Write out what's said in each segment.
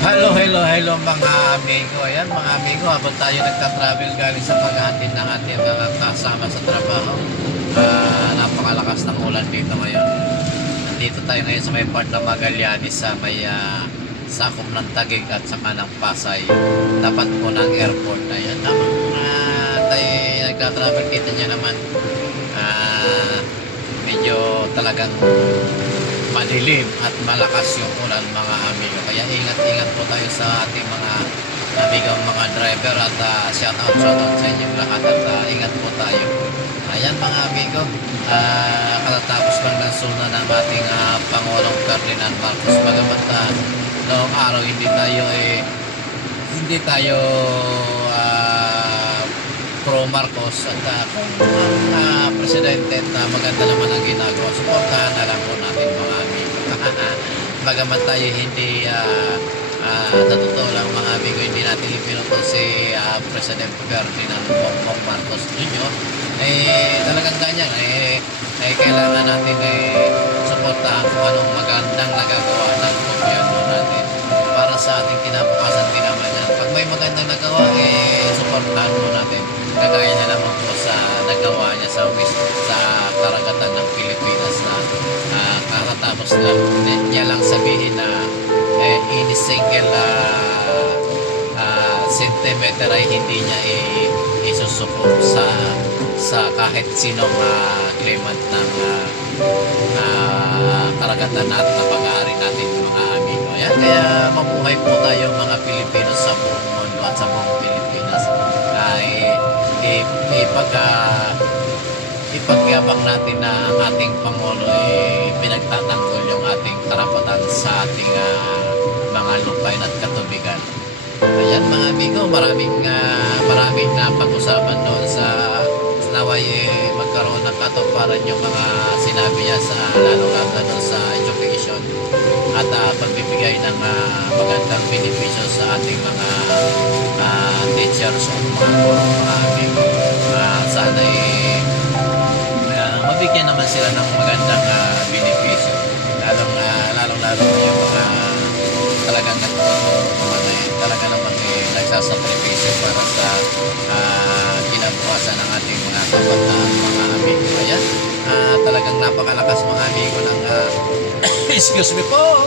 Hello mga amigo. Ayan mga amigo, habang tayo nagta-travel galing sa paghahatid ng ating mga kasama sa trabaho, napakalakas ng ulan dito ngayon. Nandito tayo ngayon sa may part ng Magallanes sa may sakop ng Taguig at saka ng Pasay. Tapat po ng airport. Ayan, habang tayo nagta-travel, kita nyo naman, medyo talagang madilim at malakas yung ulan mga amigo. Kaya ingat-ingat po tayo sa ating mga amigo, mga driver, at shoutout sa inyong lahat, at ingat po tayo. Ayan mga amigo, katatapos lang ng suna ng ating Pangulong Ferdinand Marcos. Bagamat noong araw hindi tayo pro Marcos, at kung ang presidente na maganda naman ang ginagawa, suportahan na lang po natin mga amigo. Bagamat tayo hindi sa totoo lang mga amigo, hindi natin ipinoto si President Ferdinand Bongbong Marcos Jr. Talagang ganyan, kailangan natin suportahan kung anong magandang nagagawa ng gobyerno natin para sa ating kinabukasan din naman yan. Pag may magandang nagawa, suportahan mo natin. Kagaya na naman po sa nagawa niya sa karagatan ng Pilipinas na kakatapos lang niya lang sabihin na any single centimeter ay hindi niya isusuko sa kahit sinong claimant ng karagatan at napag-aari natin mga amigo. Ayan, kaya mabuhay po tayo mga Pilipino sa buong mundo at sa buong Pilipinas. Ipagyabang natin na ang ating Pangulo pinagtatanggol yung ating karapatan sa ating mga lupain at katubigan. Ayan mga amigo, maraming pag-usapan doon sa naway magkaroon ng katuparan yung mga sinabi niya sa lalo-lalo doon sa education at pagbibigay ng magandang benepisyo sa ating mga teachers o mga guro mga amigo. Sana mabigyan naman sila ng magandang benepisyo, lalong-lalo yung mga talagang talaga naman nagsasakripisyo para sa kinabukasan ng ating mga kabataan mga amigo. Ayan, talagang napakalakas mga amigo ng excuse me po.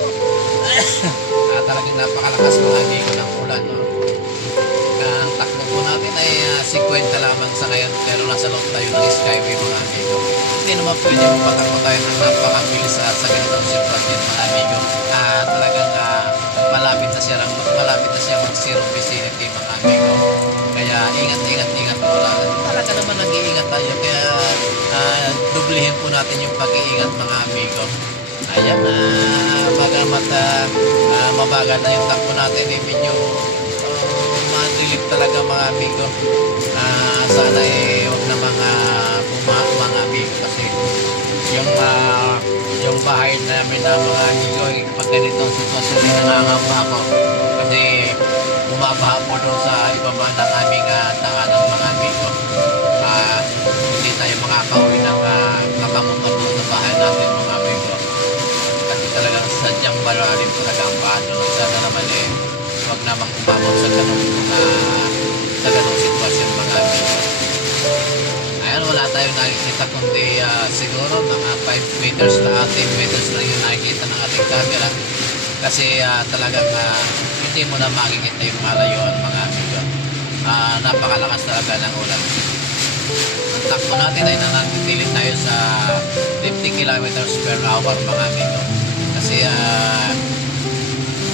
Talagang napakalakas mga amigo ng ulan, no? Ang takbo po natin ay 50 lamang sa ngayon, pero nasa loob tayo ng Skyway mga amigo. Hindi naman pwede mapatakbo tayo ng napakabilis sa ganitong sitwasyon mga amigo. Talagang malapit na siya mag zero vicinity mga amigo. Kaya ingat po lang. Talaga naman nag-iingat tayo, kaya dublihin po natin yung pag-iingat mga amigo. Ayan, bagamat mabagal na yung takbo natin, medyo madilim talaga mga amigo. Sana huwag na mga amigo, kasi yung bahay namin na mga amigo, pag ganitong sitwasyon nangangamba ako, kasi bumabaha po doon sa ibaba ng aming tanganan mga amigo. Hindi tayo makakauwi ng nakamotor doon sa bahay natin mga amigo, kasi talagang sadyang malalim talaga ang baha doon. Sana naman huwag namang umabot sa ganong sitwasyon mga amigo. Ayan, wala tayong nakikita kundi siguro mga 5 meters na 10 meters lang yung nakikita ng ating camera, kasi talagang hindi mo na makikita yung malayuan mga amigo. Napakalakas talaga ng ulan. Ang takbo natin ay nananatili tayo sa 50 kilometers per hour mga amigo, kasi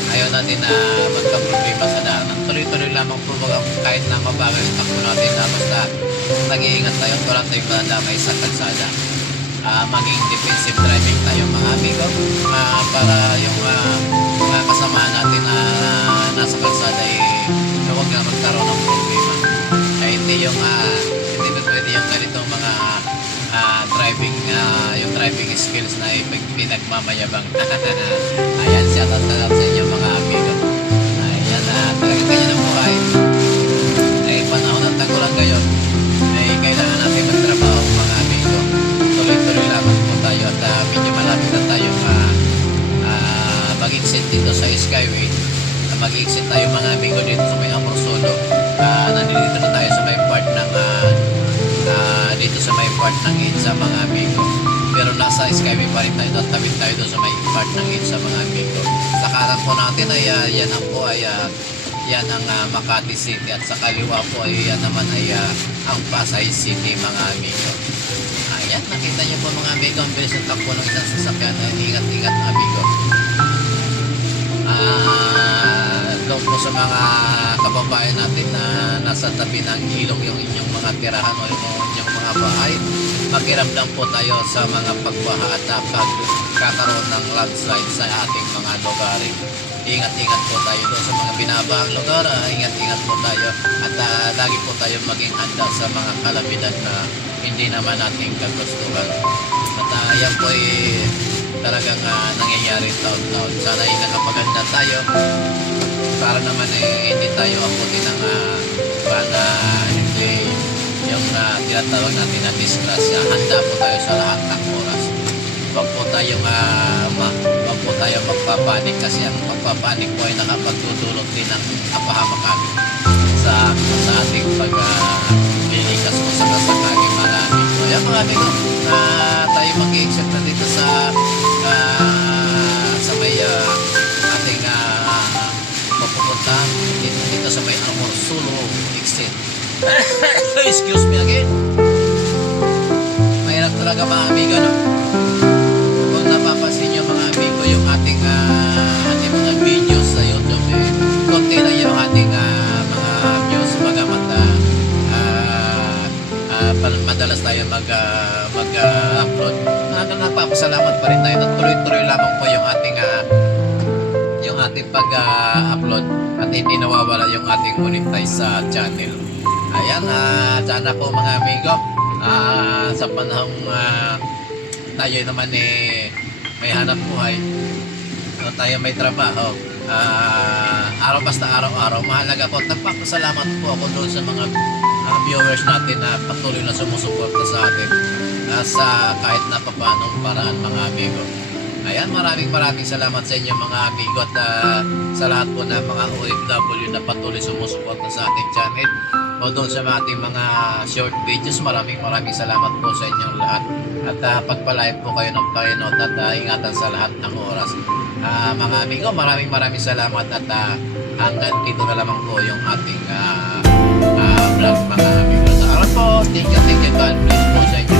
ayaw natin na magka-problema sa daanan. Tuloy-tuloy lamang po kahit na mabagal yung takbo natin, basta nag-iingat tayo, wala tayong madamay sa kalsada. Maging defensive driving tayo mga amigo, para yung mga kasama natin na nasa kalsada huwag na magkaroon ng problema. Hindi pwede yung ganitong mga driving skills na pinagmamayabang. Ayan, shoutout sa inyo mga amigo. Ayan, talagang ganyan ang buhay. Panahon ng tagulan ngayon, kailangan natin magtrabaho mga amigo. Tuloy-tuloy lamang po tayo, at medyo malapit na tayo mag-exit dito sa Skyway. mag-exit tayo mga amigo dito sa may Amorsolo. Nandito na tayo sa may part ng dito sa may part ng EDSA mga amigo. Pero nasa Skyway pa rin tayo, tatawid tayo doon sa may part ng EDSA mga amigo. Sa kanan po natin ay yan ang po ay yan ang Makati City, at sa kaliwa po ay yan naman ay ang Pasay City mga amigo. Ayan, nakita niyo po mga amigo, ang bilis ng takbo ng isang sasakyan. Ingat-ingat amigo. Doon po sa mga kababayan natin na nasa tabi ng ilog yung inyong mga tirahan o yung inyong mga bahay, makiramdam po tayo sa mga pagbaha at pagkakaroon ng landslide sa ating mga lugaring. Ingat-ingat po tayo doon sa mga binabaang lugar. Ingat-ingat po tayo at lagi po tayo maging handa sa mga kalamidad na hindi naman nating kagustuhan. At yan po ay talagang nangyayari taon-taon. Sana ay nakapaganda tayo para naman hindi tayo abutin ng hindi yung tinatawag natin na disgrasya. Handa po tayo sa lahat ng oras. Huwag po tayo magpapanik, kasi ang pagpapanik po ay nakapagdudulot din ng kapahamakan sa ating paglilikas po sa kasakali mga amigo. Ayan mga amigo, tayo mag-i-exit na dito sa may ating mapupuntahan dito sa may Amorsolo exit. Excuse me again. Mahirap talaga mga amigo, no? Kung napapansin nyo mga amigo, yung ating mga videos sa YouTube, konti lang yung ating mga views, bagamat madalas tayo mag-upload. Napapasalamat pa rin tayo at tuloy-tuloy lamang po yung ating pag-upload at hindi nawawala yung ating monetize sa channel. Ayan, sana po mga amigo, sa panahong tayo naman may hanap buhay, tayo may trabaho, basta araw-araw mahalaga po. Nagpapasalamat po ako doon sa mga viewers natin na patuloy na sumusuporta sa atin sa kahit na papanong paraan mga amigo. Ayan, maraming salamat sa inyo mga amigo, at sa lahat po ng mga OFW na patuloy sumusuporta sa ating channel o doon sa ating mga short videos. Maraming salamat po sa inyong lahat, at pagpalain po kayo ng Panginoon at ingatan sa lahat ng oras. Mga amigo, maraming salamat, at hanggang dito na lamang po yung ating vlog mga amigo. Sa araw po, thank you, God bless po sa inyo.